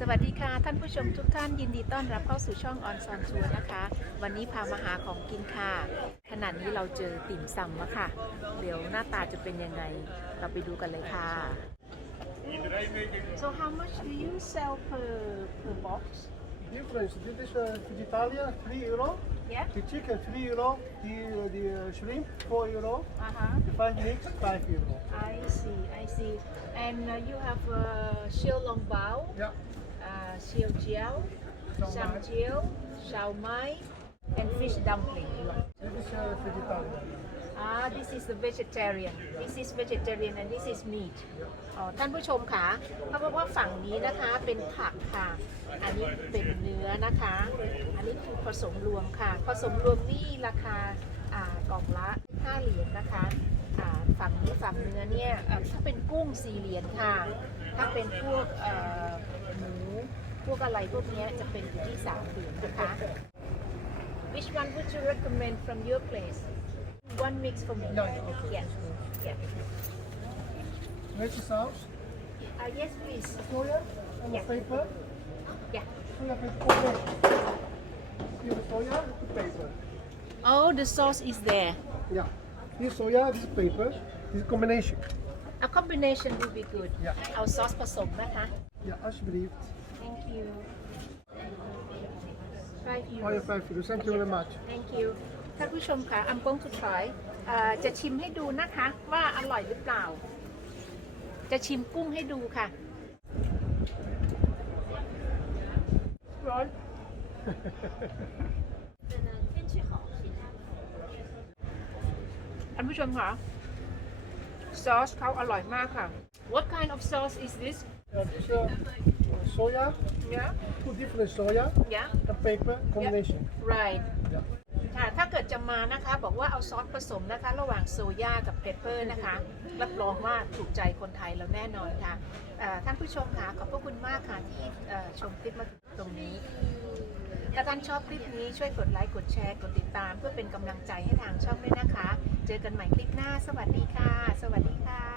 สวัสดีค่ะ ท่านผู้ชมทุกท่านยินดีต้อนรับเข้าสู่ช่องออนซอนชัวนะคะ วันนี้พามาหาของกินค่ะขณะนี้เราเจอติ่มซำแล้วค่ะ เดี๋ยวหน้าตาจะเป็นยังไง เราไปดูกันเลยค่ะ so how much do you sell per per box Difference. Dit is uh, Vegetalia, 3 euro. yeah The chicken, 3 euro. The, uh, the uh, shrimp, 4 euro. uh huh The five mix, 5 euro. I see I see and uh, you have uh, เชียว ลองเบา Ja. เชียวเจียว Shao ซัม mai. เจียวชาวไม้ and fish dumpling Dit is uh, Vegetalia. Ah, this is the vegetarian. This is vegetarian and this is meat. อ๋อท่านผู้ชมคะเขาบอกว่าฝั่งนี้นะคะเป็นผักค่ะ อันนี้เป็นเนื้อนะคะ อันนี้คือผสมรวมค่ะ ผสมรวมนี่ราคาอ่ากล่องละ5เหรียญนะคะอ่าฝั่งนี้ฝั่งเนื้อเนี่ยเอ่อถ้าเป็นกุ้ง4เหรียญค่ะ ถ้าเป็นพวกเอ่อ หมูพวกอะไรพวกเนี้ยจะเป็นอยู่ที่ 3 เหรียญนะคะ Which one would you recommend from your place? One mix for me. Yeah, yeah, okay. Yeah. Yeah. Welke saus? Uh, yes, please. Soja en Ja. de peper. Yeah. Soja, peper, koffie. Hier is soja, de peper. Oh, the sauce is there. Ja. Hier is soja, dit is peper. Dit is een combination. A combination would be good. อย่าเอาซอสผสมนะคะ Ja, alsjeblieft. Thank you. Five Oh ja, euros. 5 euro. Thank you very much. Thank you. ท่านผู้ชมคะ I'm going to try เอ่อจะชิมให้ดูนะคะ ว่าอร่อยหรือเปล่า จะชิมกุ้งให้ดูค่ะ ร้อน ท่านผู้ชมคะ ซอสเขาอร่อยมากค่ะ What kind of sauce is this? Ja, dit is uh, soja. Yeah, Two different soja yeah, en peper combination. right. Ja. ค่ะ ถ้าเกิดจะมานะคะ บอกว่าเอาซอสผสมนะคะ ระหว่างโซย่ากับเพปเปอร์นะคะ รับรองว่าถูกใจคนไทยเราแน่นอนค่ะเอ่อท่านผู้ชมค่ะ ขอบพระคุณมากค่ะที่เอ่อชมคลิปมาถึงตรงนี้ถ้า ท่านชอบคลิปนี้ช่วยกดไลค์กดแชร์กดติดตาม เพื่อเป็นกำลังใจให้ทางช่องด้วยนะคะ เจอกันใหม่คลิปหน้า สวัสดีค่ะ สวัสดีค่ะ